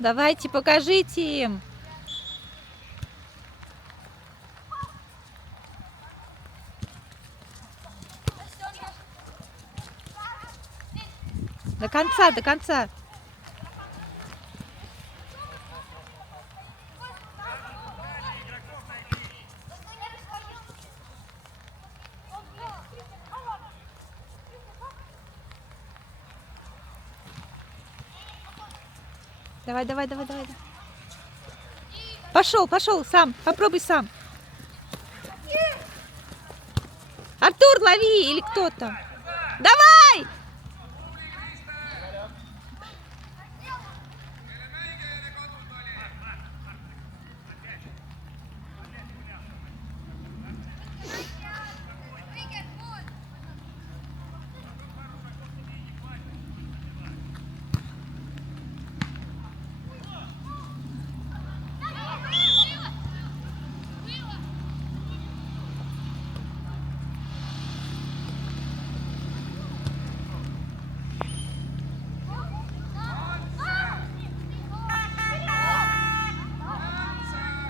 Давайте, покажите им. До конца, до конца. Давай, давай, давай, давай. Пошел, пошел, сам. Попробуй сам. Артур, лови, или кто там. Давай!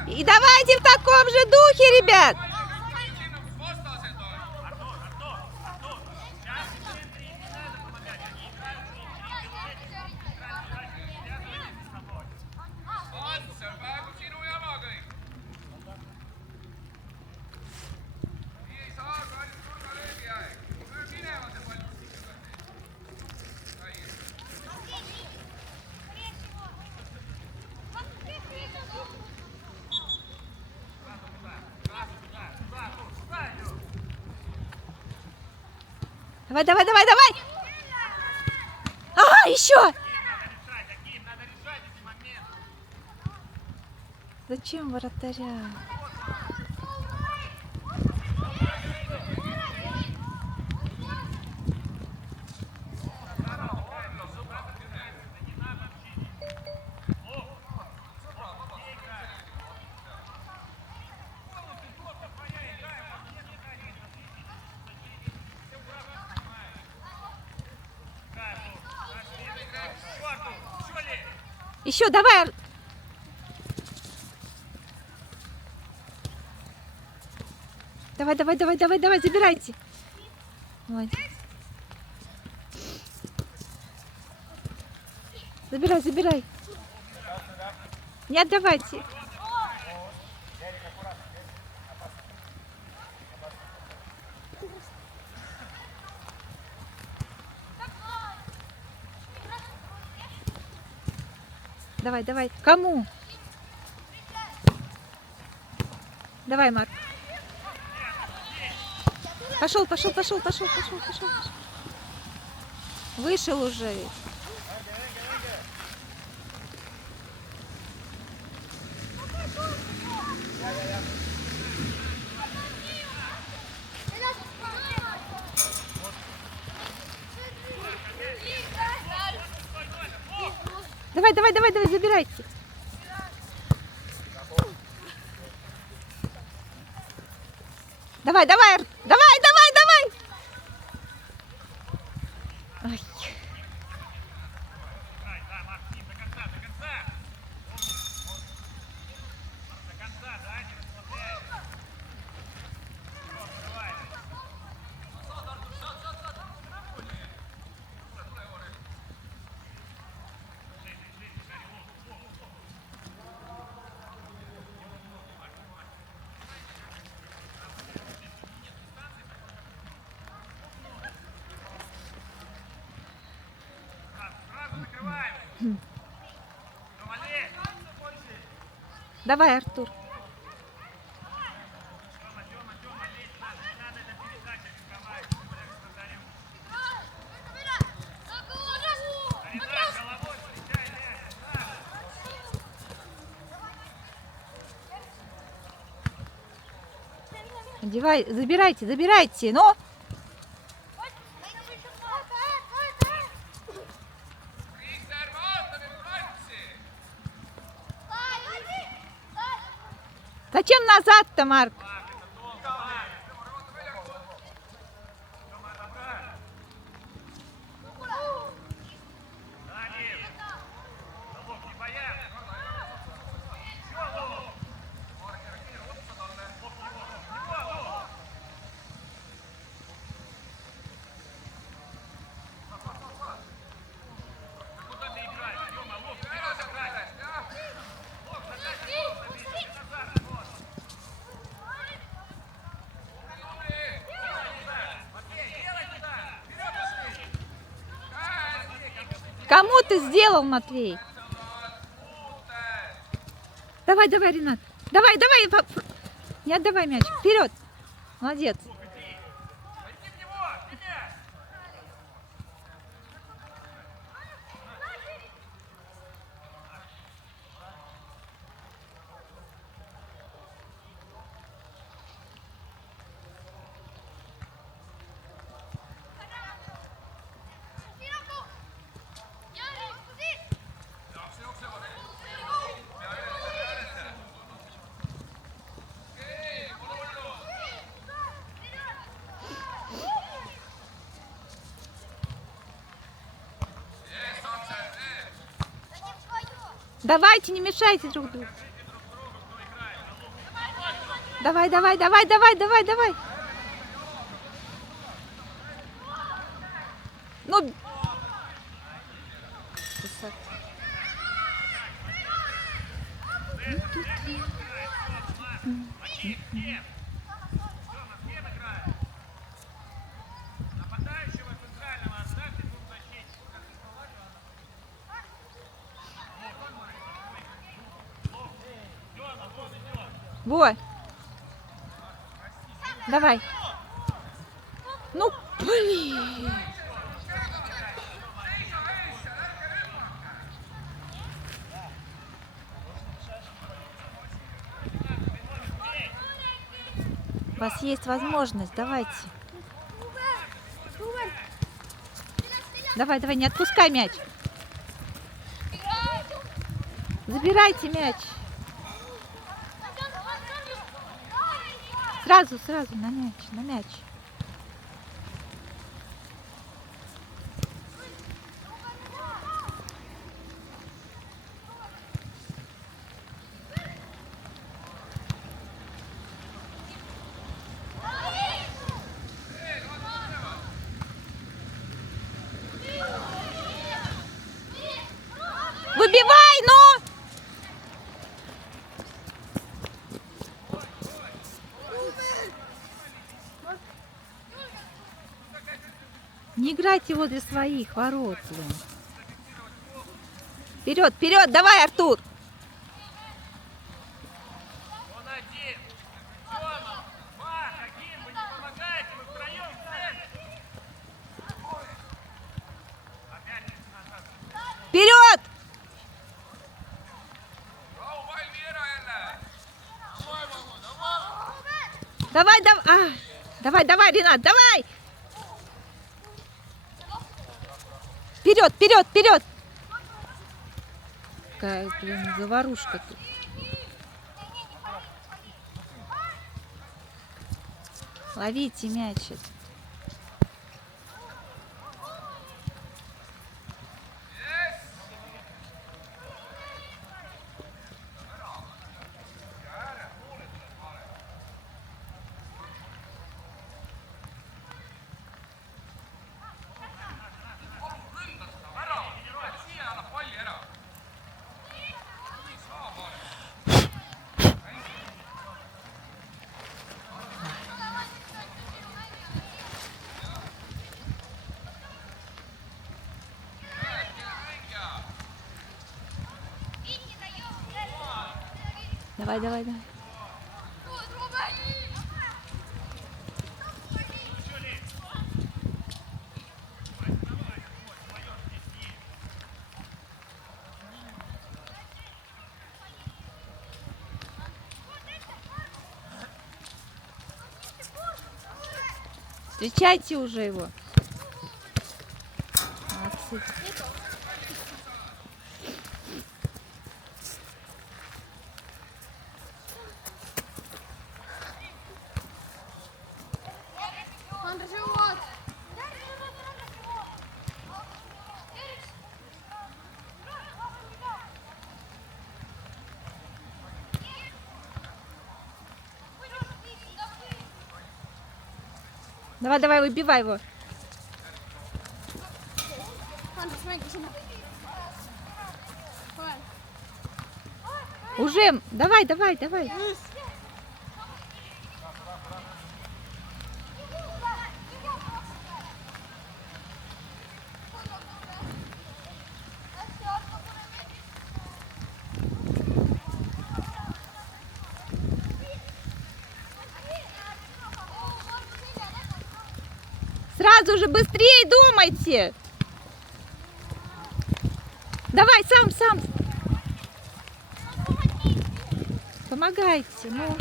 И давайте в таком же духе, ребят. Давай, давай, давай, давай! Ага, еще! Зачем вратаря? Еще, давай! Давай, давай, давай, давай, давай, забирайте. Молодец. Забирай, забирай. Не отдавайте. Давай, давай. Кому? Давай, Марк. Пошел, пошел, пошел, пошел, пошел, пошел. Вышел уже. Давай, давай, давай, давай, забирайте. Давай, давай, давай, давай, давай. Ай. Давай, Артур. Одевай, забирайте, забирайте, ну. Зачем назад-то, Марк? Кому ты сделал, Матвей? Давай, давай, Ренат. Давай, давай. Не отдавай мяч. Вперед. Молодец. Давайте, не мешайте друг другу. Давай, давай, давай, давай, давай, давай. Ну. Вот. Давай. Ну, блин. У вас есть возможность, давайте. Давай, давай, не отпускай мяч. Забирайте мяч. Сразу, сразу на мяч, на мяч. Выбивай, ну! Не играйте возле своих ворот, блин. Вперед, вперед, давай, Артур! Вперед! Давай, давай, давай, давай, Ренат, давай! Вперед, вперед, вперед! Какая, блин, заварушка тут. Ловите мяч. Давай, давай, давай. Встречайте уже его. Молодцы. Давай, давай, выбивай его. Уже, давай, давай, давай. сразу же, быстрее думайте. Давай, сам. Помогайте, ну.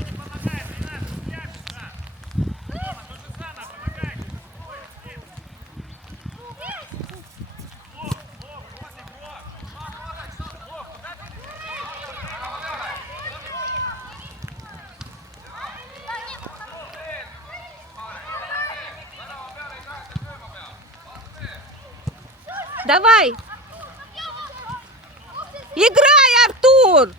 Давай. Играй, Артур.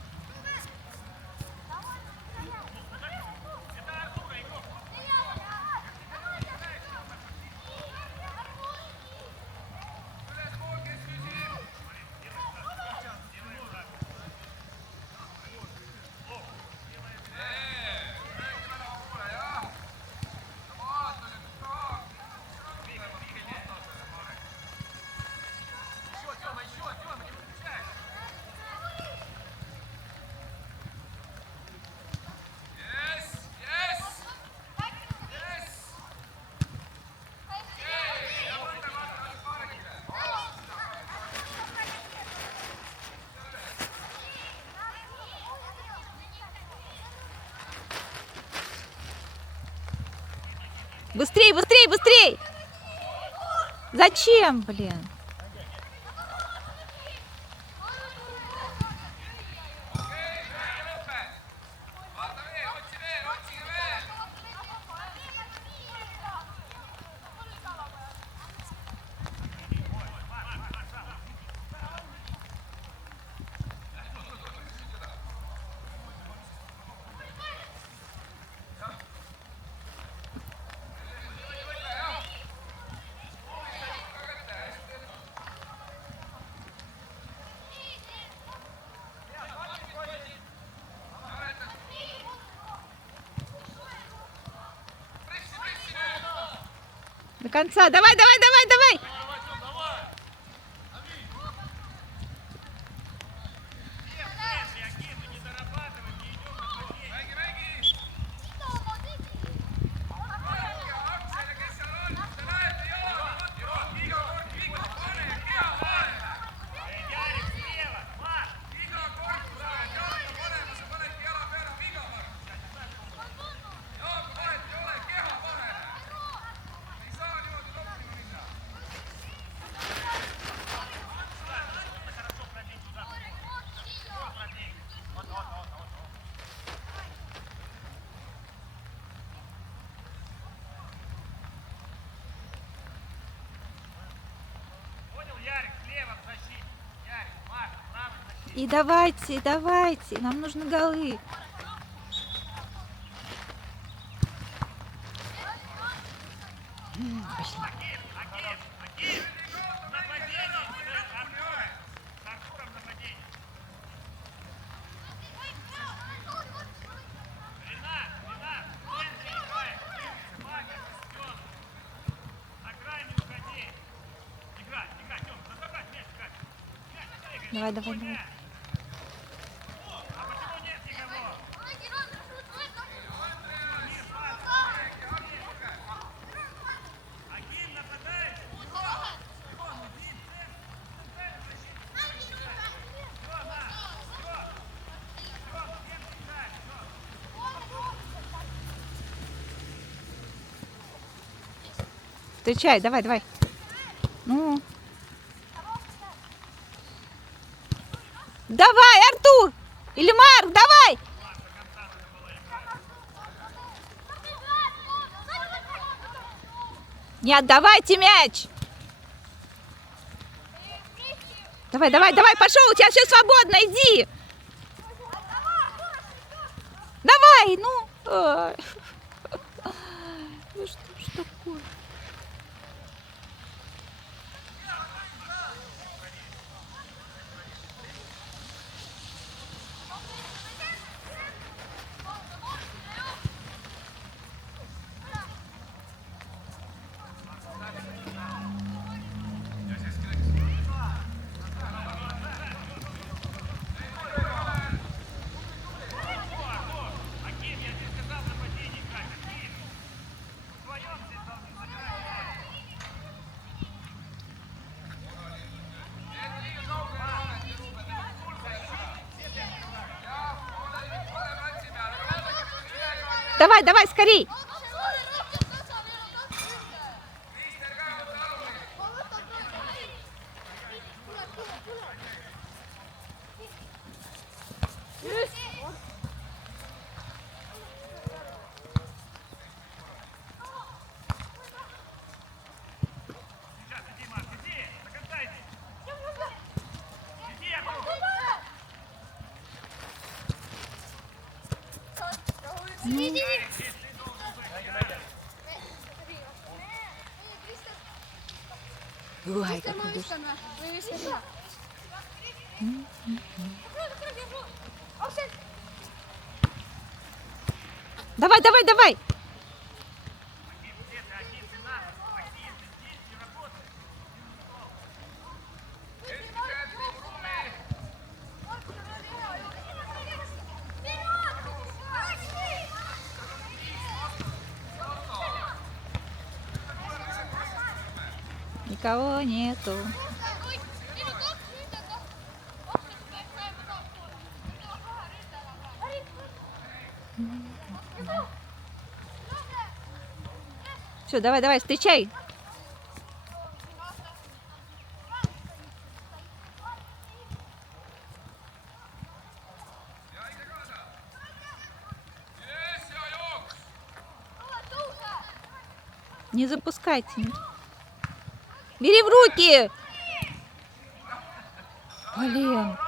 Быстрей. Зачем, блин? До конца. Давай. И давайте, нам нужны голы. Давай. Встречай, давай. Ну. Давай, Артур! Или Марк, давай! Не отдавайте мяч! Давай, пошел, у тебя все свободно, иди! Давай, ну! Ой. Ну что ж такое? Давай, давай, скорей. Ой, как идешь. Давай, давай, давай. Никого нету. Все, давай, давай, встречай. Не запускайте. Бери в руки. Блин.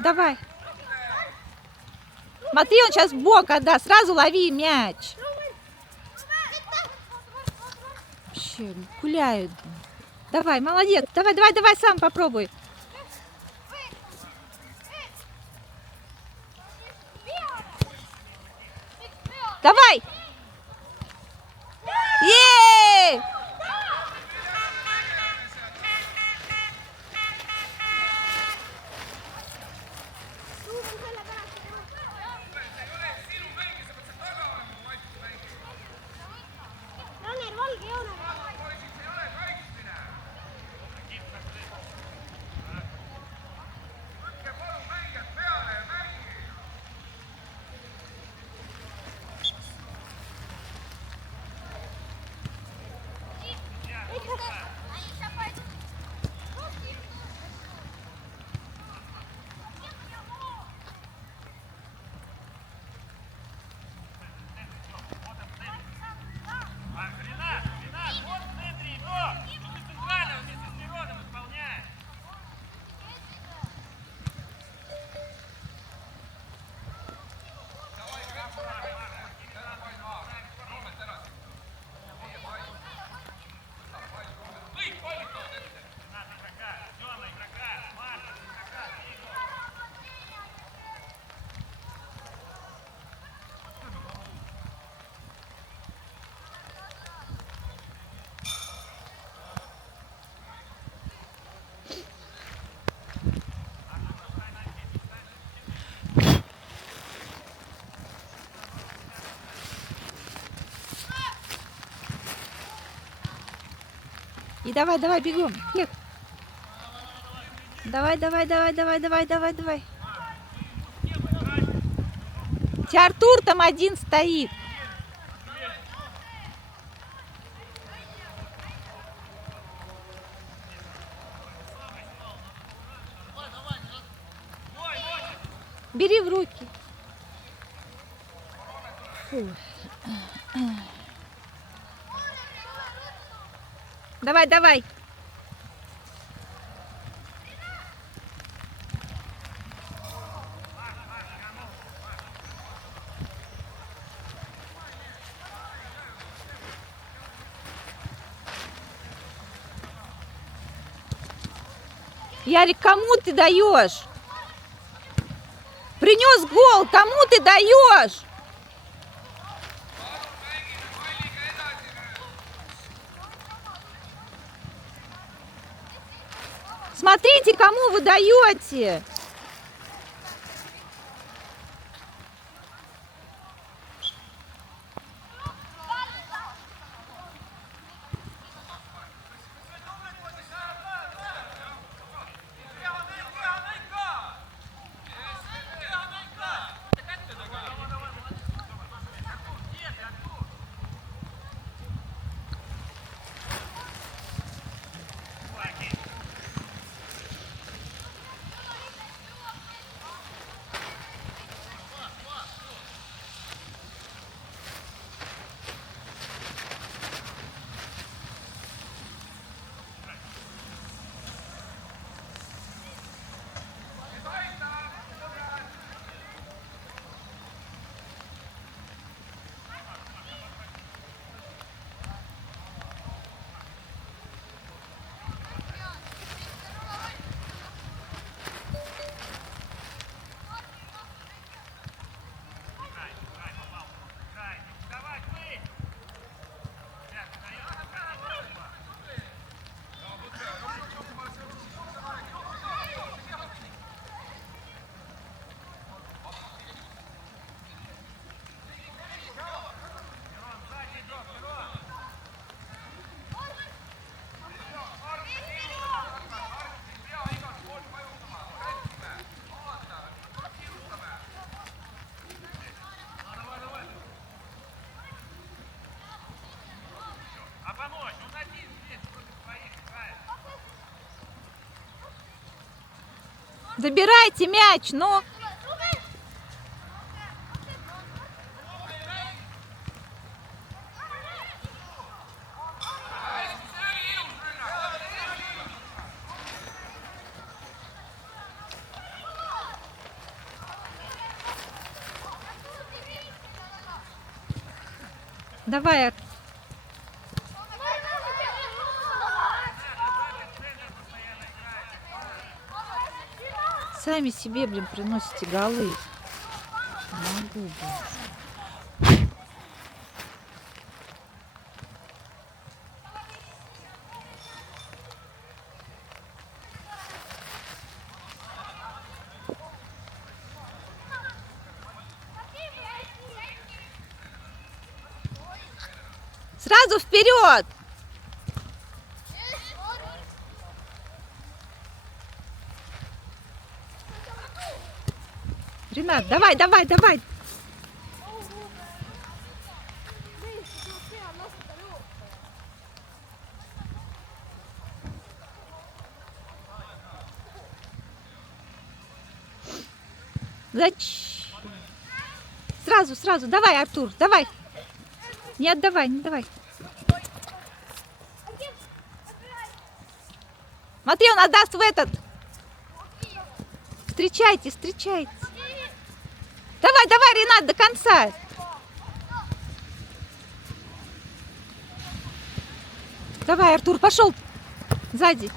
Давай. Смотри, он сейчас в бок отдаст. Сразу лови мяч. Вообще гуляют. Давай, молодец. Давай, давай, давай, сам попробуй. Давай. Ей! И давай, давай, бегом. Бег. Давай, давай, давай, давай, давай, давай, давай. Артур там один стоит. Бери в руки. Фу. Давай, давай. Ярик, кому ты даешь? нас гол! Кому ты даешь? Смотрите, кому вы даете! Забирайте мяч, ну! Давай. Сами себе, блин, приносите голы. Могу, блин. Сразу вперед! Ренат, давай, давай, давай! Сразу, сразу, давай, Артур, давай! Не отдавай, не давай. Смотри, он отдаст в этот. Встречайте, встречайте. Давай, давай, Ренат, до конца. Давай, Артур, пошел сзади.